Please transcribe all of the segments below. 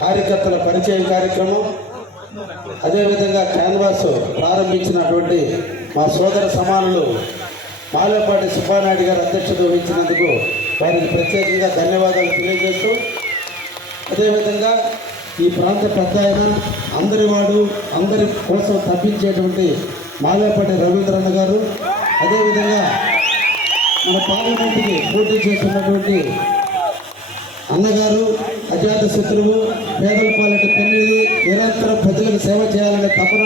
కార్యకర్తల పరిచయం కార్యక్రమం. అదేవిధంగా క్యాన్వాస్ ప్రారంభించినటువంటి మా సోదర సమానులు మాలేపాటి సుబ్బానాయుడు గారు అధ్యక్షత వహించినందుకు వారికి ప్రత్యేకంగా ధన్యవాదాలు తెలియజేస్తూ అదేవిధంగా ఈ ప్రాంత పెద్ద ఆయన అందరి వాడు అందరి కోసం తప్పించేటువంటి మాలేపాటి రవీంద్రన్న గారు అదేవిధంగా మన పార్లమెంట్కి పోటీ చేస్తున్నటువంటి అన్నగారు అజాత శత్రువు పేదల పాలిట పెన్నిది నిరంతరం ప్రజలకు సేవ చేయాలనే తపన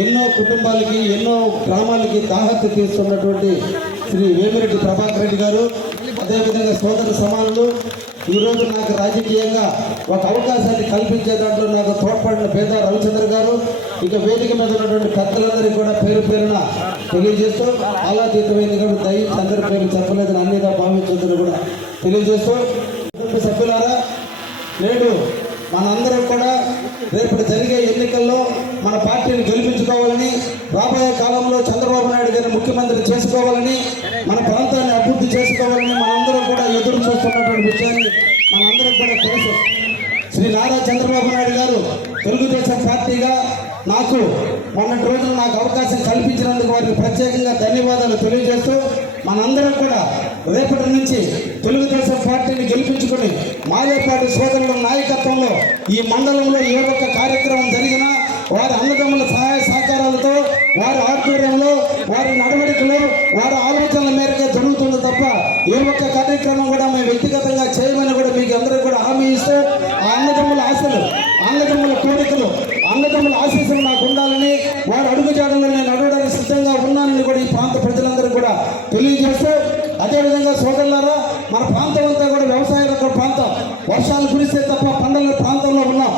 ఎన్నో కుటుంబాలకి ఎన్నో గ్రామాలకి దాహత్తు తీస్తున్నటువంటి శ్రీ వేమిరెడ్డి ప్రభాకర్ రెడ్డి గారు. అదేవిధంగా సోదర సమానులు ఈరోజు నాకు రాజకీయంగా ఒక అవకాశాన్ని కల్పించే దాంట్లో నాకు తోడ్పడిన పేద రవిచంద్ర గారు ఇక వేదిక మీద ఉన్నటువంటి పెద్దలందరికీ కూడా పేరు పేరున తెలియజేస్తూ ఆలాతీతమైన కాబట్టి దయించి అందరి పేరు చెప్పలేదని అన్నిగా భావించదని కూడా తెలియజేస్తూ. కుటుంబ సభ్యులారా నేడు మనందరం కూడా రేపటి జరిగే ఎన్నికల్లో మన పార్టీని గెలిపించుకోవాలని రాబోయే కాలంలో చంద్రబాబు నాయుడు గారిని ముఖ్యమంత్రి చేసుకోవాలని మన ప్రాంతాన్ని అభివృద్ధి చేసుకోవాలని మనందరం కూడా ఎదురు చూస్తున్నటువంటి విషయాన్ని మనందరం కూడా తెలుసు. శ్రీ నారా చంద్రబాబు నాయుడు గారు తెలుగుదేశం పార్టీగా నాకు మొన్నటి రోజున నాకు అవకాశం కల్పించినందుకు వారికి ప్రత్యేకంగా ధన్యవాదాలు తెలియజేస్తూ మనందరం కూడా రేపటి నుంచి తెలుగుదేశం పార్టీని గెలిపించుకొని మాలేపాటి సోదరుల నాయకత్వంలో ఈ మండలంలో ఏ ఒక్క కార్యక్రమం జరిగినా వారి అన్నదమ్ముల సహాయ సహకారాలతో వారి ఆధ్వర్యంలో వారి నడవడికలో వారి ఆలోచనల మేరకే జరుగుతుంది తప్ప ఏ ఒక్క కార్యక్రమం కూడా మేము వ్యక్తిగతంగా చేయమని కూడా మీకు అందరూ కూడా హామీ ఇస్తూ ఆ అన్నదమ్ముల ఆశలు అన్నదమ్ముల కోరికలు అన్నదమ్ముల ఆశీస్సులు నాకు ఉండాలని వారి అడుగుజాడల్లో నేను నడవడానికి సిద్ధంగా ఉన్నానని కూడా ఈ ప్రాంత ప్రజలందరూ కూడా తెలియజేస్తూ అదేవిధంగా సోదరులారా మన ప్రాంతం అంతా కూడా వ్యవసాయ రంగ ప్రాంతం. వర్షాలు కురిస్తే తప్ప పండల ప్రాంతంలో ఉన్నాం.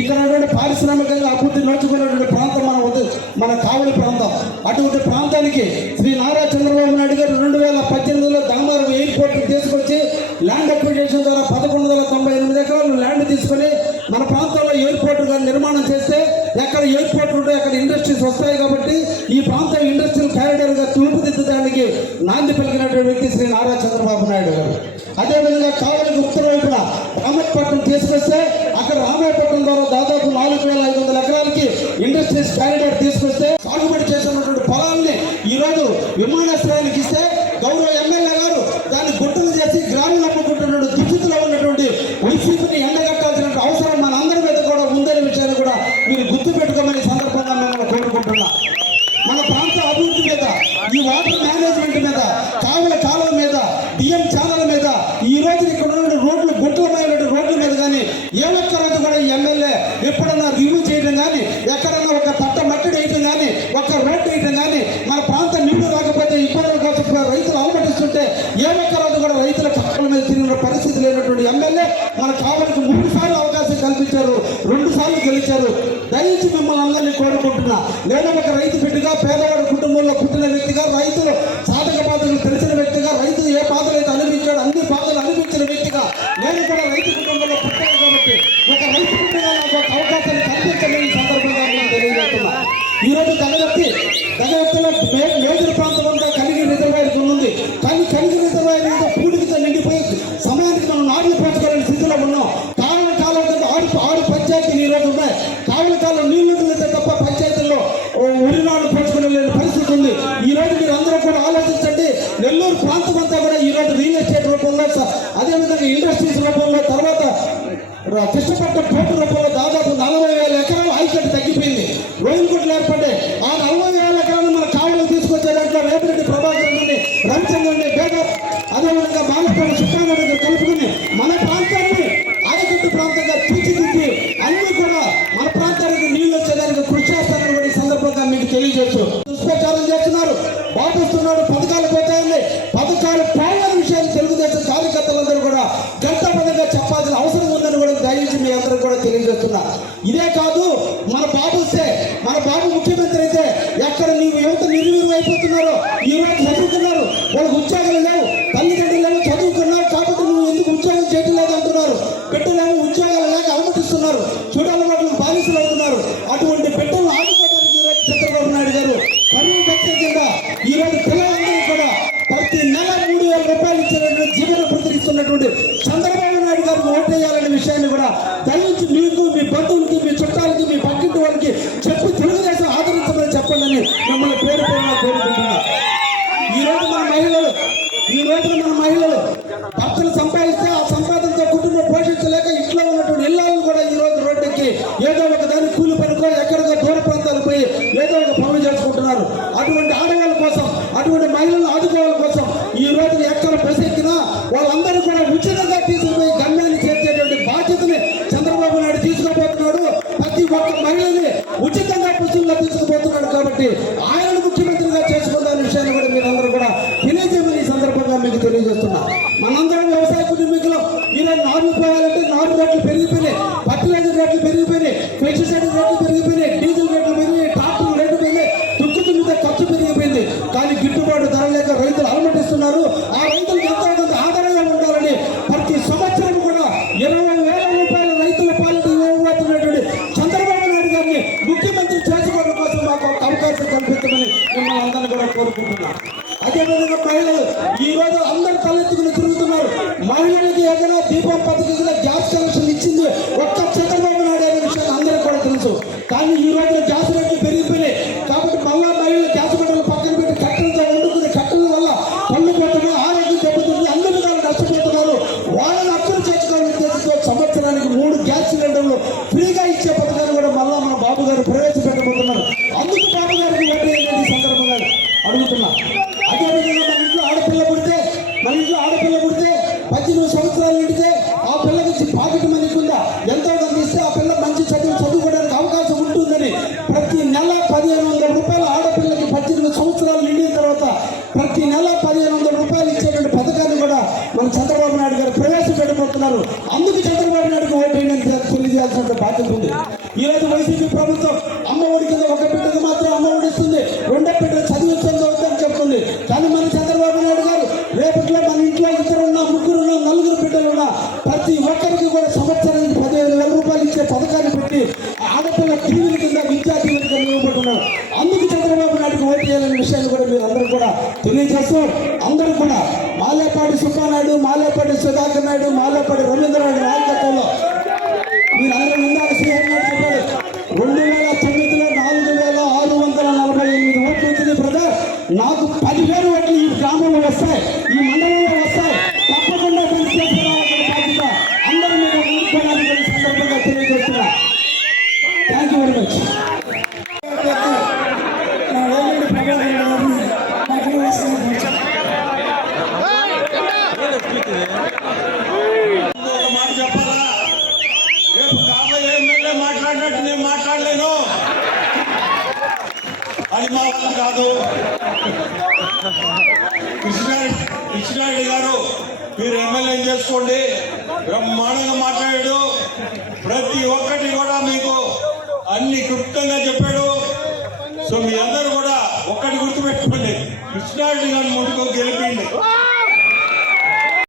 ఇక్కడ పారిశ్రామికంగా అభివృద్ధి నోచుకున్నటువంటి ప్రాంతం మన మన కావలి ప్రాంతం. అటువంటి ప్రాంతానికి శ్రీ నారా చంద్రబాబు నాయుడు గారు రెండు వేల పద్దెనిమిదిలో దామరం ఎయిర్పోర్ట్ తీసుకొచ్చి ల్యాండ్ అక్విజిషన్ ద్వారా పదకొండు వందల తొంభై ఎనిమిది ఎకరాలు ల్యాండ్ తీసుకొని మన ప్రాంతంలో ఎయిర్పోర్ట్ గారు నిర్మాణం చేస్తే ఎక్కడ ఎయిర్పోర్ట్ ఉంటే అక్కడ ఇండస్ట్రీస్ వస్తాయి కాబట్టి ఈ ప్రాంతం ఇండస్ట్రియల్ కారిడార్గా తూర్పుదిద్దడానికి నాంది పలికినటువంటి వ్యక్తి శ్రీ నారా చంద్రబాబు నాయుడు గారు. అదేవిధంగా కావలికి ఉత్తర వైపున రామపట్నం తీసుకొస్తే అక్కడ రామాయపట్నం ద్వారా దాదాపు నాలుగు వేల ఐదు వందల ఎకరాలకి ఇండస్ట్రీస్ క్యారిడర్ తీసుకొస్తే సాగుబడి చేసినటువంటి పొలాల్ని ఈరోజు విమానాశ్రయానికి ఇస్తే గౌరవ ఎమ్మెల్యే గారు దాన్ని గుట్టలు చేసి గ్రామీణ అమ్ముకుంటున్నటువంటి దుస్థితిలో ఉన్నటువంటి వైసీపీని ఎండగట్టాల్సిన అవసరం మనందరి మీద కూడా ఉందనే విషయాన్ని కూడా మీరు గుర్తు పెట్టుకోమని ఈ సందర్భంగా మిమ్మల్ని కోరుకుంటున్నా మన ప్రాంత అభివృద్ధి మీద ఈ వాటర్ మేనేజ్మెంట్ మీద కావుల కాలువ మీద డిఎం ఛానల్ మీద ఈ రోజు ఇక్కడ ఉన్న రోడ్లు గుంటలమైనటువంటి రోడ్ల మీద కానీ ఏ ఒక్క రోజు కూడా ఈ ఎమ్మెల్యే ఎప్పుడన్నా రివ్యూ చేయడం కానీ ఎక్కడన్నా ఒక తట్ట మట్టి వేయటం కానీ ఒక రోడ్డు వేయటం కానీ మన ప్రాంత నీళ్ళు రాకపోతే ఇబ్బందుల కోసం రైతులు అలమటిస్తుంటే ఏ ఒక్క రోజు కూడా రైతుల కష్టాల మీద తిరిగిన పరిస్థితి లేనటువంటి ఎమ్మెల్యే మన కావలికి మూడు సార్లు అవకాశం కల్పించారు రెండు సార్లు గెలిచారు. దయచి మిమ్మల్ని అందరినీ కోరుకుంటున్నా. నేను ఒక రైతు బిడ్డగా పేదవాడి కుటుంబంలో పుట్టిన వ్యక్తిగా రైతులు ఇండస్ట్రీస్ రూపంలో తర్వాత ర- కృష్ణపట్నం పోర్టు రూపంలో చెప్తున్నా ఇదే కాదు మన బాబు వస్తే మన బాబు ముఖ్యమంత్రి అయితే ఎక్కడ నీవు యువత నిర్వీర్యం అయిపోతున్నారో? ఏదో ఒక దాని కూలి పనికో ఎక్కడికో దూర ప్రాంతాలు పోయి ఏదో ఒక పనులు చేసుకుంటున్నారు. అటువంటి ఆడవాళ్ళ కోసం అటువంటి మహిళలు ఆదుకోవాల కోసం ఈ రోజు ఎక్కడ ప్రసెక్కినా వాళ్ళందరూ కూడా ఉచితంగా తీసుకుపోయి గమ్యాన్ని చేర్చేటువంటి బాధ్యతని చంద్రబాబు నాయుడు తీసుకుపోతున్నాడు. ప్రతి ఒక్క మహిళని ఉచితంగా పుస్తకంగా తీసుకుపోతున్నాడు కాబట్టి ఆయన కోరుకుంటున్నా. అదేవిధంగా మహిళలు ఈ రోజు అందరు తలెత్తుకుని తిరుగుతున్నారు. మహిళలకి ఏదైనా దీపం పథకం కింద గ్యాస్ తెలియజేయాల్సిన బాధ్యత ఉంది. ఈ రోజు వైసీపీ ప్రభుత్వం అమ్మఒడి కింద ఒక బిడ్డకు మాత్రం అమ్మ ఒడి ఇస్తుంది రెండో బిడ్డ చదివి అని చెప్తుంది. కానీ మన చంద్రబాబు నాయుడు గారు రేపట్లో మన ఇంట్లో ఇద్దరున్నా ముగ్గురున్నా నలుగురు బిడ్డలున్నా ప్రతి ఒక్కరికి కూడా సంవత్సరానికి పదిహేను వేల రూపాయలు ఇచ్చే పథకాన్ని పెట్టి ఆడపిల్ల దీవుల కింద విద్యా దీవుల కింద ఇవ్వబడుతున్నాడు అందుకు చంద్రబాబు నాయుడుకి ఓటు చేయాలనే విషయాన్ని కూడా మీరు అందరూ కూడా తెలియజేస్తూ అందరూ కూడా మాలేపాటి సుబ్బానాయుడు మాలేపాటి సుధాకర్ నాయుడు మాలేపాటి రవీంద్రనాయుడు నాయకత్వంలో మీరందరూ ఇందాక శ్రీహరి గారు చెప్పారు రెండు వేల తొమ్మిదిలో నాలుగు వేల ఆరు వందల నలభై ఎనిమిది ఓట్లు వచ్చింది బ్రదర్ నాకు పదివేలు ఓట్లు ఈ గ్రామంలో వస్తాయి ఈ మండలంలో వస్తాయి తప్పకుండా మీరు చేసుకురావాల్సిన బాధ్యత అందరూ మీరు ఊరుకోవాలని ఈ సందర్భంగా తెలియజేస్తున్నా థ్యాంక్ యూ వెరీ మచ్ ఒక అది కాదు. కృష్ణారెడ్డి కృష్ణారెడ్డి గారు మీరు ఎమ్మెల్యే చేసుకోండి. బ్రహ్మాండంగా మాట్లాడాడు. ప్రతి ఒక్కటి కూడా మీకు అన్ని క్లుప్తంగా చెప్పాడు. సో మీ అందరూ కూడా ఒక్కటి గుర్తుపెట్టుకోండి. కృష్ణారెడ్డి గారిని ముందుకు గెలిపిండి.